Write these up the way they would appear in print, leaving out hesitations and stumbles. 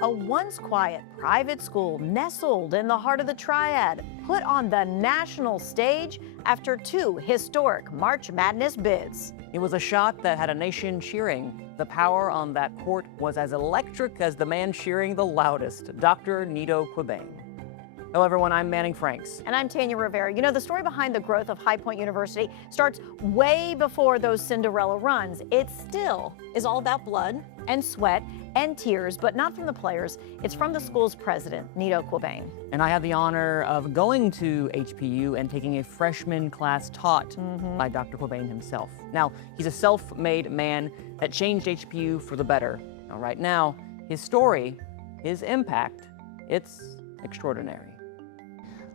A once quiet private school nestled in the heart of the Triad put on the national stage after 2 historic March Madness bids. It was a shot that had a nation cheering. The power on that court was as electric as the man cheering the loudest, Dr. Nido Qubein. Hello everyone, I'm Manning Franks. And I'm Tanya Rivera. You know, the story behind the growth of High Point University starts way before those Cinderella runs. It still is all about blood and sweat and tears, but not from the players. It's from the school's president, Nido Qubein. And I had the honor of going to HPU and taking a freshman class taught by Dr. Qubein himself. Now, he's a self-made man that changed HPU for the better. Now, right now, his story, his impact, it's extraordinary.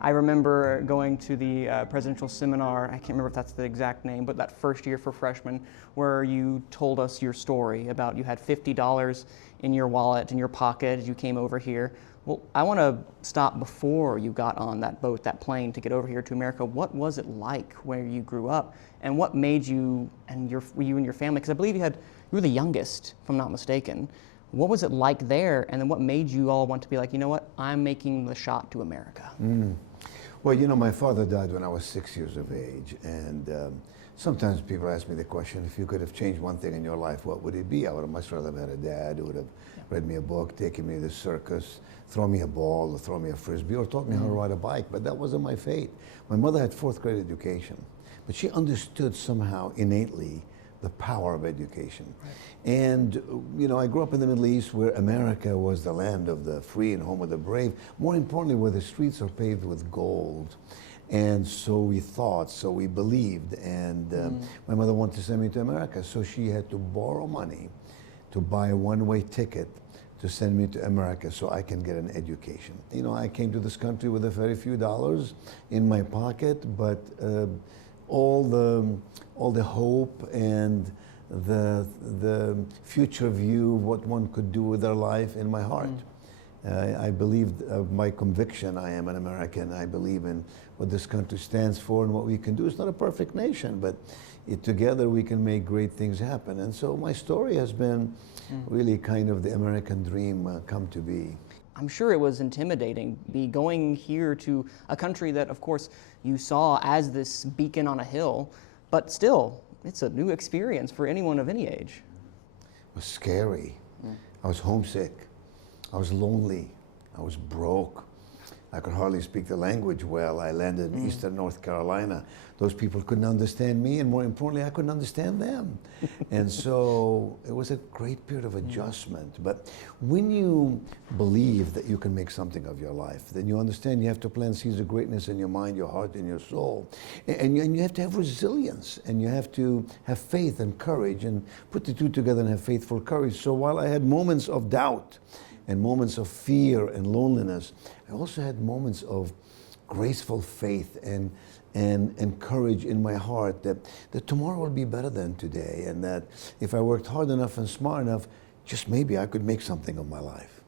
I remember going to the presidential seminar, I can't remember if that's the exact name, but that first year for freshmen, where you told us your story about you had $50 in your wallet, in your pocket as you came over here. Well, I want to stop before you got on that boat, that plane to get over here to America. What was it like where you grew up, and what made you and your family, because I believe you were the youngest, if I'm not mistaken. What was it like there, and then what made you all want to be like, you know what, I'm making the shot to America? Well, you know, my father died when I was 6 years of age, and sometimes people ask me the question, if you could have changed one thing in your life, what would it be? I would have much rather have had a dad who would have read me a book, taken me to the circus, thrown me a ball, or thrown me a frisbee, or taught me how to ride a bike, but that wasn't my fate. My mother had 4th grade education, but she understood somehow innately the power of education. Right. And, you know, I grew up in the Middle East where America was the land of the free and home of the brave. More importantly, where the streets are paved with gold. And so we thought, so we believed. And my mother wanted to send me to America, so she had to borrow money to buy a one-way ticket to send me to America so I can get an education. You know, I came to this country with a very few dollars in my pocket, but all the hope and the future view of what one could do with their life in my heart. I believed my conviction. I am an American. I believe in what this country stands for and what we can do. It's not a perfect nation, but together we can make great things happen. And so my story has been really kind of the American dream come to be. I'm sure it was intimidating, going here to a country that, of course, you saw as this beacon on a hill, but still, it's a new experience for anyone of any age. It was scary. I was homesick. I was lonely. I was broke. I could hardly speak the language well. I landed in Eastern North Carolina. Those people couldn't understand me, and more importantly, I couldn't understand them. And so it was a great period of adjustment. But when you believe that you can make something of your life, then you understand you have to plant seeds of greatness in your mind, your heart, and your soul. And you have to have resilience, and you have to have faith and courage, and put the two together and have faithful courage. So while I had moments of doubt and moments of fear and loneliness, I also had moments of graceful faith and courage in my heart that tomorrow will be better than today, and that if I worked hard enough and smart enough, just maybe I could make something of my life.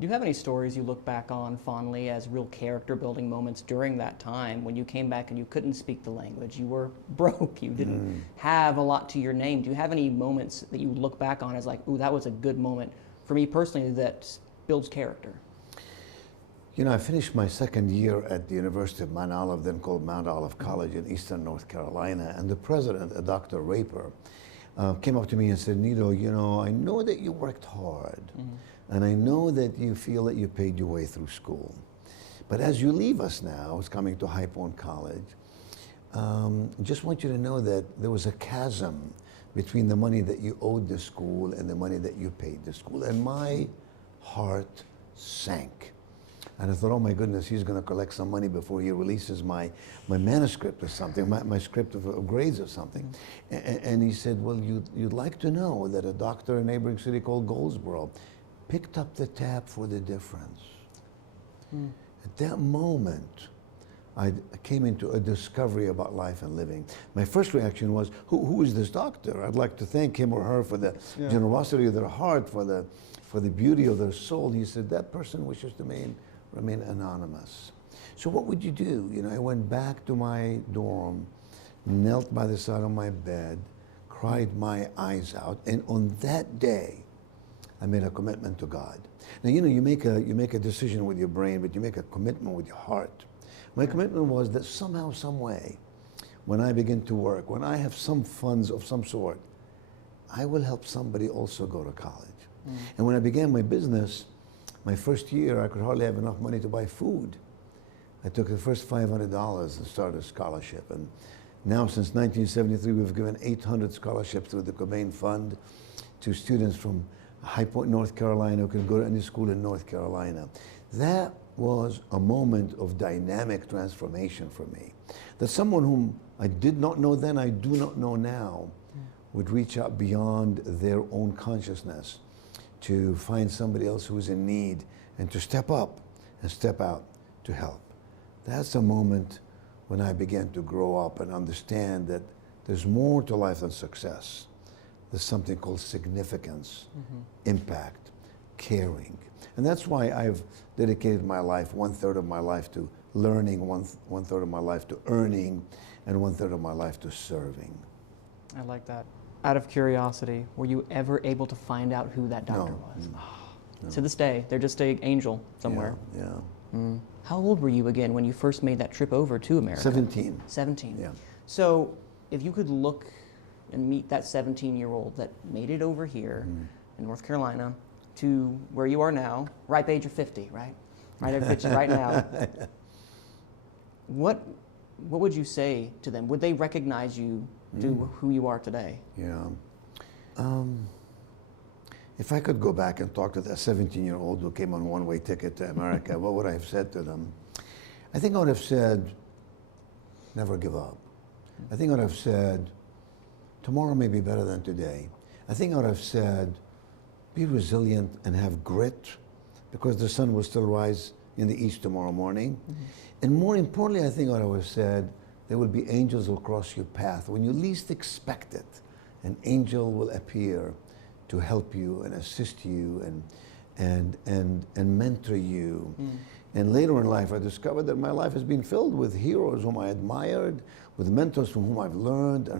Do you have any stories you look back on fondly as real character building moments during that time when you came back and you couldn't speak the language, you were broke, you didn't have a lot to your name? Do you have any moments that you look back on as like, ooh, that was a good moment for me personally that builds character? You know, I finished my 2nd year at the University of Mount Olive, then called Mount Olive College in Eastern North Carolina, and the president, Dr. Raper, came up to me and said, Nido, you know, I know that you worked hard, and I know that you feel that you paid your way through school. But as you leave us now, it's coming to High Point College, just want you to know that there was a chasm between the money that you owed the school and the money that you paid the school. And my heart sank. And I thought, oh my goodness, he's going to collect some money before he releases my manuscript or something, my script of grades or something. And he said, well, you'd like to know that a doctor in a neighboring city called Goldsboro picked up the tab for the difference. At that moment, I came into a discovery about life and living. My first reaction was, who is this doctor? I'd like to thank him or her for the generosity of their heart, for the beauty of their soul. He said, that person wishes to remain anonymous. So what would you do? You know, I went back to my dorm, knelt by the side of my bed, cried my eyes out, and on that day, I made a commitment to God. Now, you know, you make a decision with your brain, but you make a commitment with your heart. My commitment was that somehow, some way, when I begin to work, when I have some funds of some sort, I will help somebody also go to college. And when I began my business, my first year, I could hardly have enough money to buy food. I took the first $500 and started a scholarship. And now, since 1973, we've given 800 scholarships through the Qubein Fund to students from High Point, North Carolina, who can go to any school in North Carolina. That was a moment of dynamic transformation for me. That someone whom I did not know then, I do not know now, would reach out beyond their own consciousness to find somebody else who is in need and to step up and step out to help. That's a moment when I began to grow up and understand that there's more to life than success. There's something called significance, impact, caring. And that's why I've dedicated my life, 1/3 of my life to learning, one third of my life to earning, and 1/3 of my life to serving. I like that. Out of curiosity, were you ever able to find out who that doctor was? No. To this day, they're just an angel somewhere. Yeah. How old were you again when you first made that trip over to America? 17. 17. Yeah. So if you could look and meet that 17-year-old that made it over here in North Carolina to where you are now, ripe age of 50, right? Right at 50 right now. What would you say to them? Would they recognize you to who you are today? Yeah. If I could go back and talk to that 17-year-old who came on a one-way ticket to America, what would I have said to them? I think I would have said, never give up. I think I would have said, tomorrow may be better than today. I think I would have said, be resilient and have grit, because the sun will still rise in the east tomorrow morning. And more importantly, I think I would have said, there will be angels who will cross your path. When you least expect it, an angel will appear to help you and assist you and mentor you. And later in life, I discovered that my life has been filled with heroes whom I admired, with mentors from whom I've learned,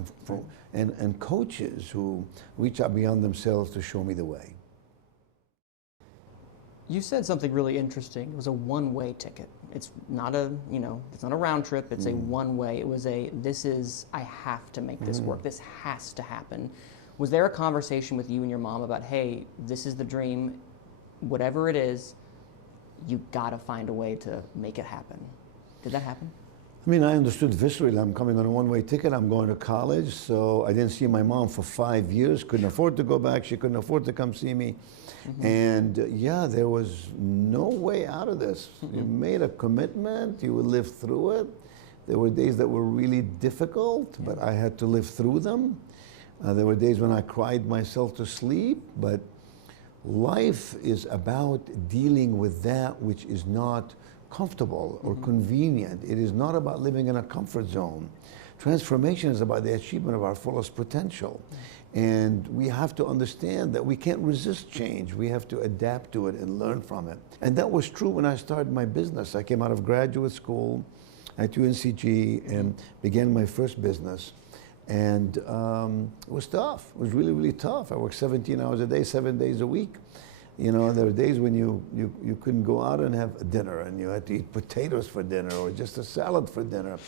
and coaches who reach out beyond themselves to show me the way. You said something really interesting. It was a one-way ticket. It's not a, it's not a round trip. It's a one-way. It was I have to make this work. This has to happen. Was there a conversation with you and your mom about, hey, this is the dream, whatever it is, you gotta find a way to make it happen? Did that happen? I mean, I understood viscerally, I'm coming on a one-way ticket, I'm going to college, so I didn't see my mom for 5 years, couldn't afford to go back, she couldn't afford to come see me. And yeah, there was no way out of this. You made a commitment, you would live through it. There were days that were really difficult, but I had to live through them. There were days when I cried myself to sleep, but life is about dealing with that which is not comfortable or convenient. It is not about living in a comfort zone. Transformation is about the achievement of our fullest potential. And we have to understand that we can't resist change. We have to adapt to it and learn from it. And that was true when I started my business. I came out of graduate school at UNCG and began my first business. And it was tough. It was really, really tough. I worked 17 hours a day, 7 days a week. There were days when you couldn't go out and have dinner, and you had to eat potatoes for dinner or just a salad for dinner.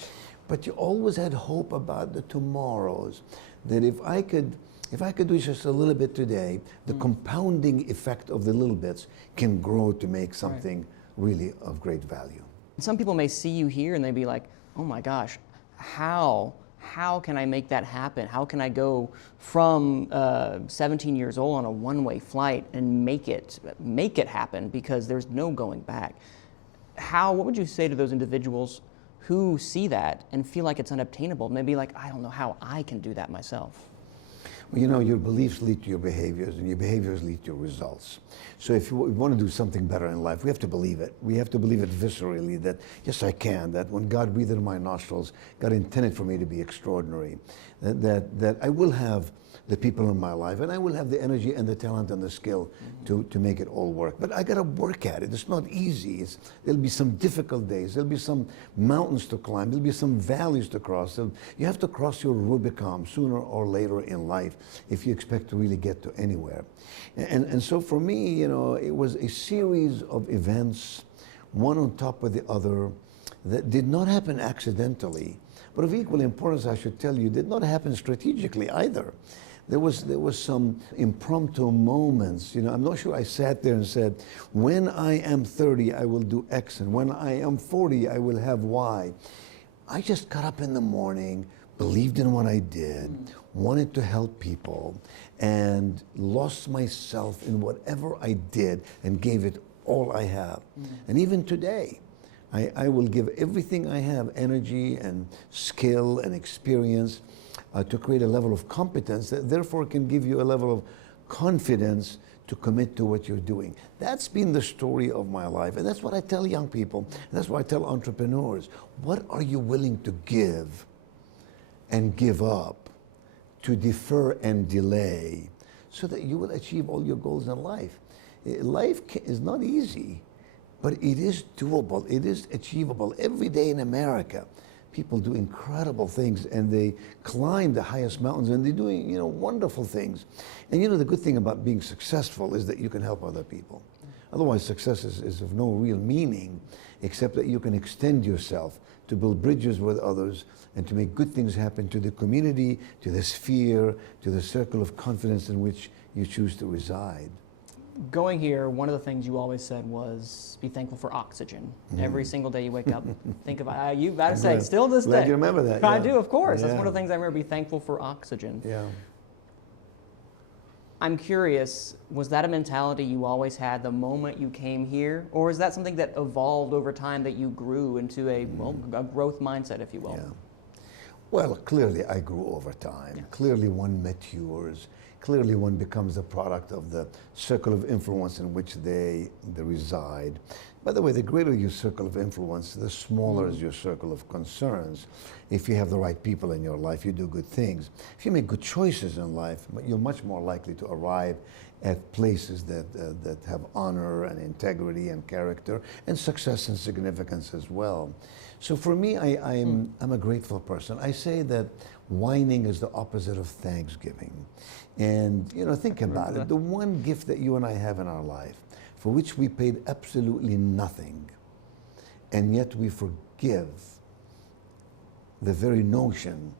But you always had hope about the tomorrows, that if I could do just a little bit today, the compounding effect of the little bits can grow to make something really of great value. Some people may see you here and they'd be like, oh my gosh, how can I make that happen? How can I go from 17 years old on a one-way flight and make it happen, because there's no going back? What would you say to those individuals who see that and feel like it's unobtainable? And they'd be like, I don't know how I can do that myself. Well, your beliefs lead to your behaviors, and your behaviors lead to your results. So if we want to do something better in life, we have to believe it. We have to believe it viscerally, that yes, I can, that when God breathed in my nostrils, God intended for me to be extraordinary, that I will have the people in my life, and I will have the energy and the talent and the skill to make it all work. But I got to work at it. It's not easy. There'll be some difficult days. There'll be some mountains to climb. There'll be some valleys to cross. You have to cross your Rubicon sooner or later in life if you expect to really get to anywhere. And so for me, you know, it was a series of events, one on top of the other, that did not happen accidentally, but of equal importance, I should tell you, did not happen strategically either. There was some impromptu moments. You know, I'm not sure I sat there and said, when I am 30, I will do X, and when I am 40, I will have Y. I just got up in the morning, believed in what I did, wanted to help people, and lost myself in whatever I did and gave it all I have. And even today, I will give everything I have, energy and skill and experience, to create a level of competence that therefore can give you a level of confidence to commit to what you're doing. That's been the story of my life, and that's what I tell young people, and that's what I tell entrepreneurs. What are you willing to give and give up, to defer and delay, so that you will achieve all your goals in life? Life is not easy, but it is doable, it is achievable. Every day in America, people do incredible things, and they climb the highest mountains, and they're doing, you know, wonderful things. And you know, the good thing about being successful is that you can help other people. Otherwise, success is of no real meaning, except that you can extend yourself to build bridges with others and to make good things happen to the community, to the sphere, to the circle of confidence in which you choose to reside. Going here, one of the things you always said was be thankful for oxygen. Every single day you wake up, think about you got to say, still this Glad day. you remember that. I Yeah. do, of course. That's Yeah. one of the things I remember, be thankful for oxygen. Yeah. I'm curious, was that a mentality you always had the moment you came here? Or is that something that evolved over time, that you grew into a growth mindset, if you will? Yeah. Well, clearly I grew over time. Yeah. Clearly one matures. Clearly one becomes a product of the circle of influence in which they reside. By the way, the greater your circle of influence, the smaller is your circle of concerns. If you have the right people in your life, you do good things. If you make good choices in life, you're much more likely to arrive at places that have honor and integrity and character and success and significance as well. So for me, I'm a grateful person. I say that whining is the opposite of thanksgiving. And you know, think about it. The one gift that you and I have in our life, for which we paid absolutely nothing, and yet we forgive the very notion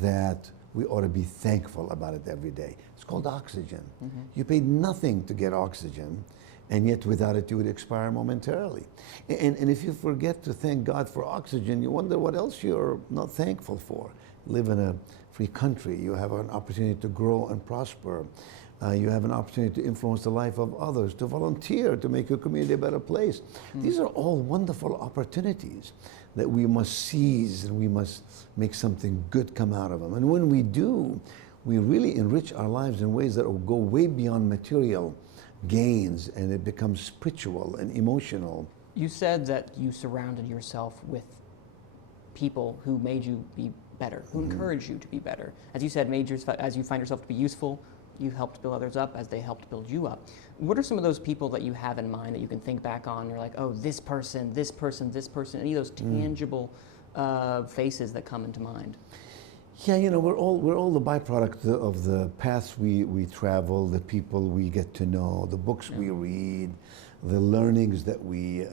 that we ought to be thankful about it every day. It's called oxygen. You paid nothing to get oxygen, and yet without it you would expire momentarily. And if you forget to thank God for oxygen, you wonder what else you're not thankful for. Live in a free country, you have an opportunity to grow and prosper. You have an opportunity to influence the life of others, to volunteer, to make your community a better place. These are all wonderful opportunities that we must seize, and we must make something good come out of them. And when we do, we really enrich our lives in ways that will go way beyond material gains, and it becomes spiritual and emotional. You said that you surrounded yourself with people who made you be better, who encouraged you to be better. As you said, as you find yourself to be useful, you helped build others up as they helped build you up. What are some of those people that you have in mind that you can think back on? You're like, oh, this person, this person, this person, any of those tangible faces that come into mind? Yeah, you know, we're all the byproduct of the paths we travel, the people we get to know, the books we read, the learnings that we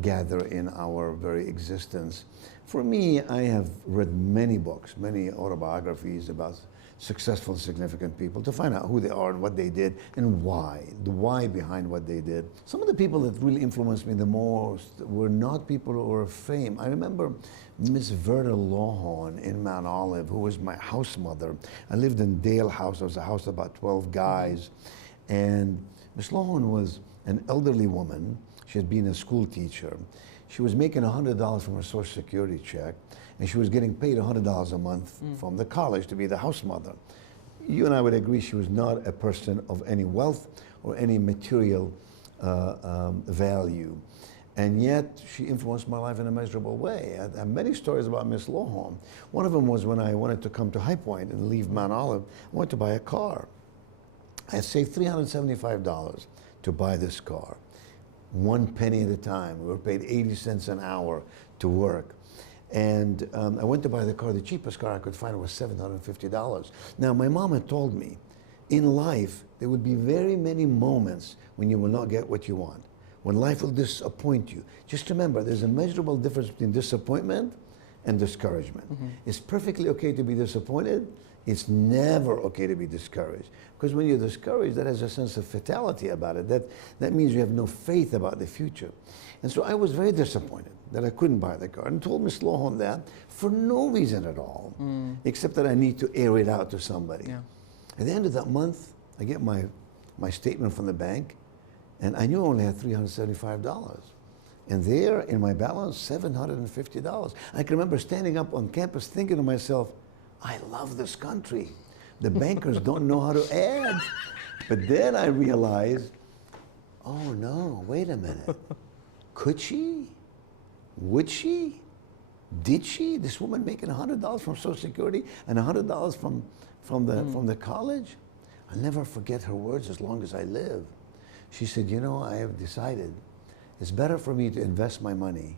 gather in our very existence. For me, I have read many books, many autobiographies about successful, significant people to find out who they are and what they did and why, the why behind what they did. Some of the people that really influenced me the most were not people who were of fame. I remember Miss Verda Lawhorn in Mount Olive, who was my house mother. I lived in Dale House. It was a house of about 12 guys. And Miss Lawhorn was an elderly woman. She had been a school teacher. She was making $100 from her Social Security check, and she was getting paid $100 a month from the college to be the house mother. You and I would agree she was not a person of any wealth or any material value. And yet, she influenced my life in a measurable way. I have many stories about Miss Lawhorn. One of them was when I wanted to come to High Point and leave Mount Olive, I wanted to buy a car. I had saved $375 to buy this car, 1 penny at a time. We were paid 80 cents an hour to work. And I went to buy the car. The cheapest car I could find was $750. Now, my mom had told me, in life, there would be very many moments when you will not get what you want, when life will disappoint you. Just remember, there's a measurable difference between disappointment and discouragement. Mm-hmm. It's perfectly okay to be disappointed. It's never okay to be discouraged. Because when you're discouraged, that has a sense of fatality about it. That means you have no faith about the future. And so I was very disappointed that I couldn't buy the car, and told Miss Lawhorn that for no reason at all, except that I need to air it out to somebody. Yeah. At the end of that month, I get my statement from the bank, and I knew I only had $375. And there in my balance, $750. I can remember standing up on campus thinking to myself, I love this country. The bankers don't know how to add. But then I realized, oh no, wait a minute. Could she? Would she? Did she? This woman making $100 from Social Security and $100 from the college? I'll never forget her words as long as I live. She said, you know, I have decided it's better for me to invest my money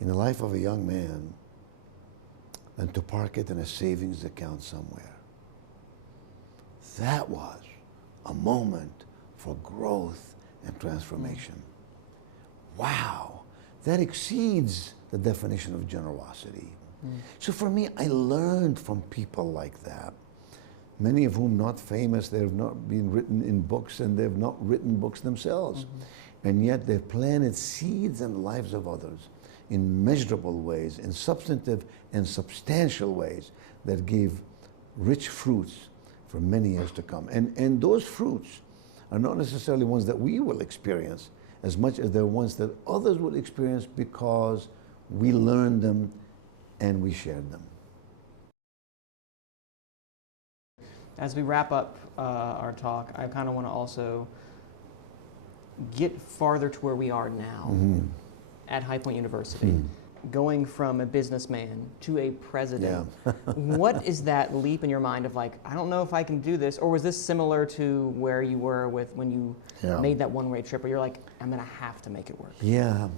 in the life of a young man than to park it in a savings account somewhere. That was a moment for growth and transformation. Wow, that exceeds the definition of generosity. So for me, I learned from people like that, many of whom not famous, they have not been written in books, and they have not written books themselves. And yet they've planted seeds in the lives of others in measurable ways, in substantive and substantial ways that give rich fruits for many years to come. And those fruits are not necessarily ones that we will experience as much as they're ones that others will experience because we learned them and we shared them. As we wrap up our talk, I kind of want to also get farther to where we are now at High Point University, going from a businessman to a president. Yeah. What is that leap in your mind of like, I don't know if I can do this, or was this similar to where you were with when you made that one-way trip where you're like, I'm going to have to make it work? Yeah.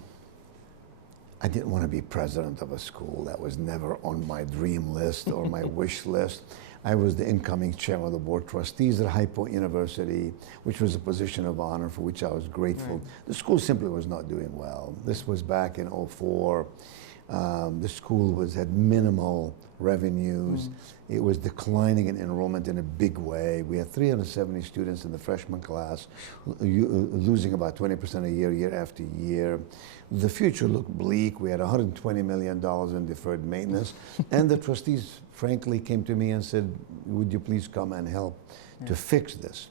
I didn't want to be president of a school. That was never on my dream list or my wish list. I was the incoming chairman of the board of trustees at High Point University, which was a position of honor for which I was grateful. Right. The school simply was not doing well. This was back in '04. The school had minimal revenues. It was declining in enrollment in a big way. We had 370 students in the freshman class, losing about 20% a year after year. The future looked bleak. We had $120 million in deferred maintenance. And the trustees, frankly, came to me and said, would you please come and help to fix this?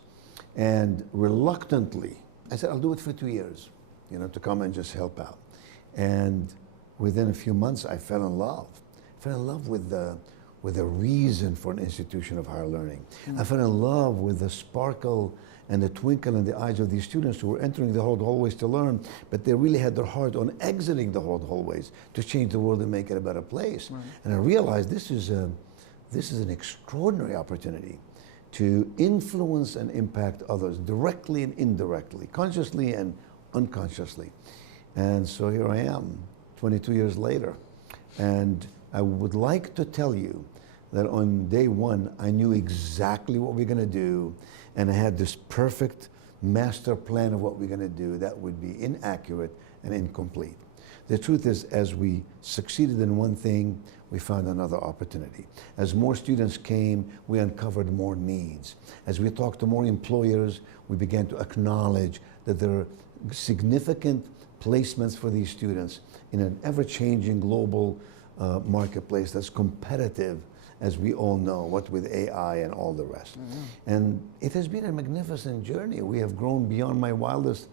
And reluctantly, I said, I'll do it for 2 years, you know, to come and just help out. And within a few months, I fell in love. I fell in love with the reason for an institution of higher learning. I fell in love with the sparkle and the twinkle in the eyes of these students who were entering the hallways to learn, but they really had their heart on exiting the hallways to change the world and make it a better place. Right. And I realized this is an extraordinary opportunity to influence and impact others directly and indirectly, consciously and unconsciously. And so here I am, 22 years later. And I would like to tell you that on day one, I knew exactly what we're going to do, and I had this perfect master plan of what we're going to do that would be inaccurate and incomplete. The truth is, as we succeeded in one thing, we found another opportunity. As more students came, we uncovered more needs. As we talked to more employers, we began to acknowledge that there are significant placements for these students in an ever-changing global marketplace that's competitive, as we all know, what with AI and all the rest. And it has been a magnificent journey. We have grown beyond my wildest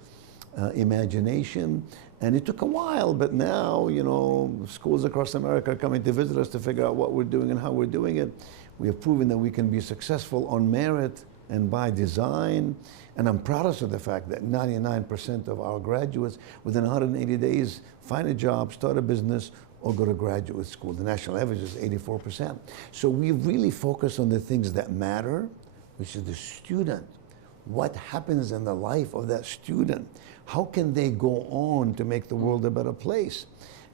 imagination, and it took a while, but now, you know, schools across America are coming to visit us to figure out what we're doing and how we're doing it. We have proven that we can be successful on merit and by design, And I'm proudest of the fact that 99% of our graduates within 180 days find a job, start a business, or go to graduate school. The national average is 84%. So we've really focused on the things that matter, which is the student. What happens in the life of that student? How can they go on to make the world a better place?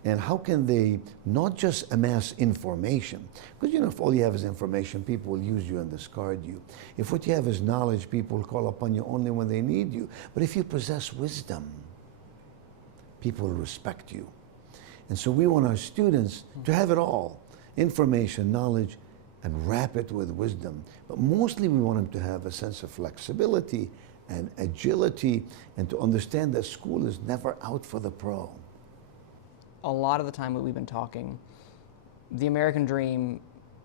And how can they not just amass information? Because, you know, if all you have is information, people will use you and discard you. If what you have is knowledge, people will call upon you only when they need you. But if you possess wisdom, people will respect you. And so we want our students to have it all: information, knowledge, and wrap it with wisdom. But mostly we want them to have a sense of flexibility and agility, and to understand that school is never out for the pro. A lot of the time that we've been talking, the American dream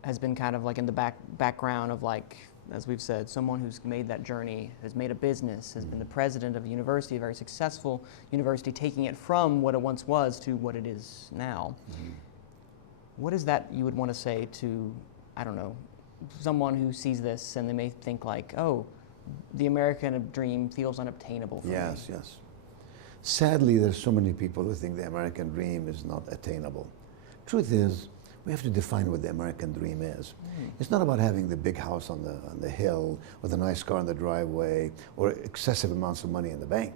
has been kind of like in the background of, like, as we've said, someone who's made that journey, has made a business, has been the president of a university, a very successful university, taking it from what it once was to what it is now. Mm-hmm. What is that you would want to say to, I don't know, someone who sees this and they may think like, oh, the American dream feels unobtainable for me? Yes. Sadly, there's so many people who think the American dream is not attainable. Truth is, we have to define what the American dream is. It's not about having the big house on the hill, or the nice car in the driveway, or excessive amounts of money in the bank.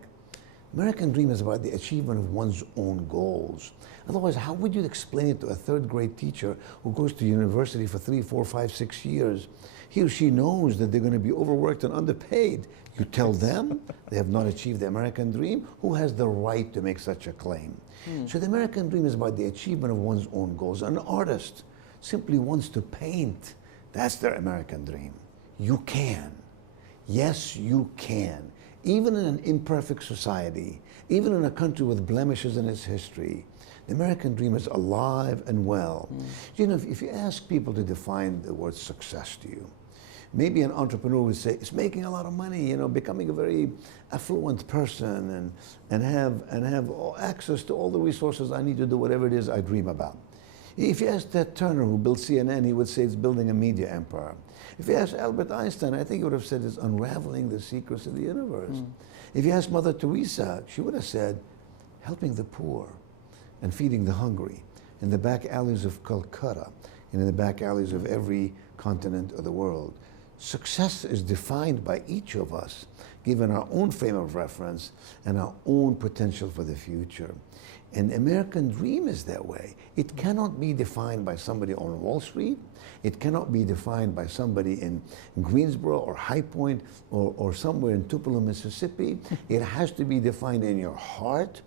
American dream is about the achievement of one's own goals. Otherwise, how would you explain it to a third grade teacher who goes to university for 3, 4, 5, 6 years? He or she knows that they're going to be overworked and underpaid. You tell them they have not achieved the American dream. Who has the right to make such a claim? So the American dream is about the achievement of one's own goals. An artist simply wants to paint. That's their American dream. You can. Yes, you can. Even in an imperfect society, even in a country with blemishes in its history, the American dream is alive and well. You know, if you ask people to define the word success to you, maybe an entrepreneur would say, it's making a lot of money, you know, becoming a very affluent person and have access to all the resources I need to do whatever it is I dream about. If you ask Ted Turner, who built CNN, he would say it's building a media empire. If you ask Albert Einstein, I think he would have said it's unraveling the secrets of the universe. If you ask Mother Teresa, she would have said helping the poor and feeding the hungry in the back alleys of Calcutta and in the back alleys of every continent of the world. Success is defined by each of us, given our own frame of reference and our own potential for the future. And the American dream is that way. It cannot be defined by somebody on Wall Street. It cannot be defined by somebody in Greensboro or High Point or somewhere in Tupelo, Mississippi. It has to be defined in your heart,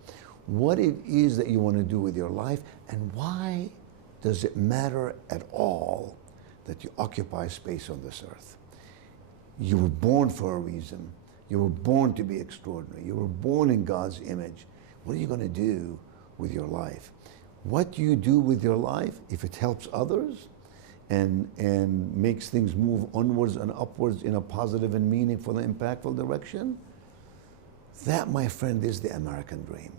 what it is that you want to do with your life, and why does it matter at all that you occupy space on this earth. You were born for a reason. You were born to be extraordinary. You were born in God's image. What are you going to do with your life? What you do with your life, if it helps others and makes things move onwards and upwards in a positive and meaningful and impactful direction, that, my friend, is the American dream.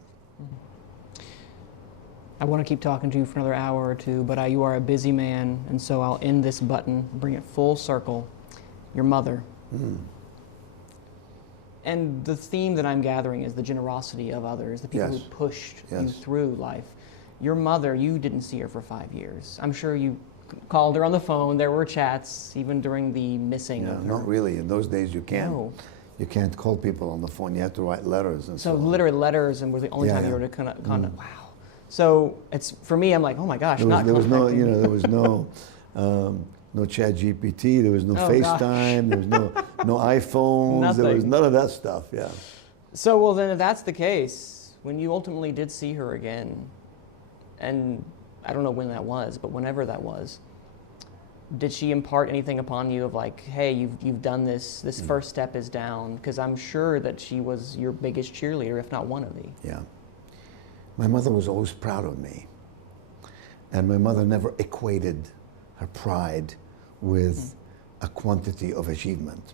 I want to keep talking to you for another hour or two, but you are a busy man, and so I'll end this button, bring it full circle. Your mother. And the theme that I'm gathering is the generosity of others, the people who pushed you through life. Your mother, you didn't see her for 5 years. I'm sure you called her on the phone. There were chats, even during the missing of her. Not really. In those days, you can't. No. You can't call people on the phone. You have to write letters and so literally letters, and was the only time you were to contact. Wow. So it's, for me, I'm like, oh my gosh, there was no, there was no, no Chat GPT. There was no FaceTime. There was no iPhones. Nothing. There was none of that stuff. Yeah. So, well, then, if that's the case, when you ultimately did see her again, and I don't know when that was, but whenever that was, did she impart anything upon you of like, hey, you've done this. This first step is down? Because I'm sure that she was your biggest cheerleader, if not one of the. Yeah. My mother was always proud of me. And my mother never equated her pride with a quantity of achievement.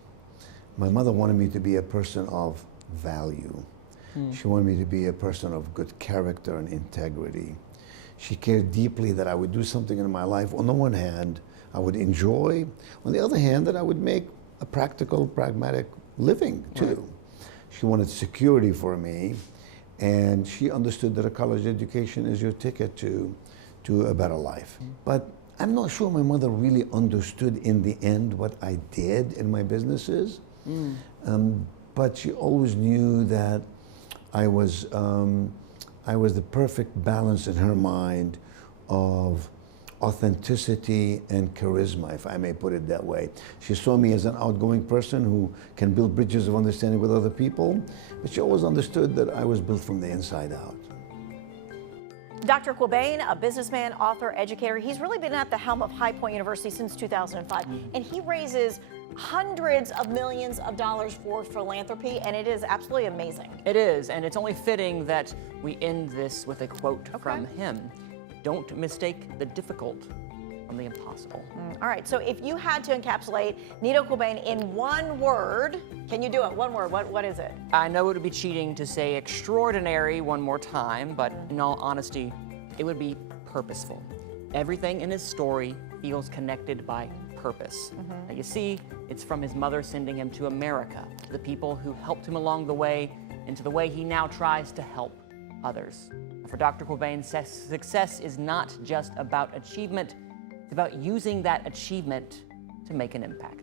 My mother wanted me to be a person of value. She wanted me to be a person of good character and integrity. She cared deeply that I would do something in my life. On the one hand, I would enjoy. On the other hand, that I would make a practical, pragmatic living too. She wanted security for me, and she understood that a college education is your ticket to a better life. But I'm not sure my mother really understood in the end what I did in my businesses. But she always knew that I was the perfect balance in her mind of authenticity and charisma, if I may put it that way. She saw me as an outgoing person who can build bridges of understanding with other people, but she always understood that I was built from the inside out. Dr. Qubein, a businessman, author, educator, he's really been at the helm of High Point University since 2005, and he raises hundreds of millions of dollars for philanthropy, and it is absolutely amazing. It is, and it's only fitting that we end this with a quote from him. Don't mistake the difficult from the impossible. All right, so if you had to encapsulate Nido Qubein in one word, can you do it? One word, what is it? I know it would be cheating to say extraordinary one more time, but in all honesty, it would be purposeful. Everything in his story feels connected by purpose. Now you see, it's from his mother sending him to America, to the people who helped him along the way, and to the way he now tries to help others. For Dr. Qubein, success is not just about achievement, it's about using that achievement to make an impact.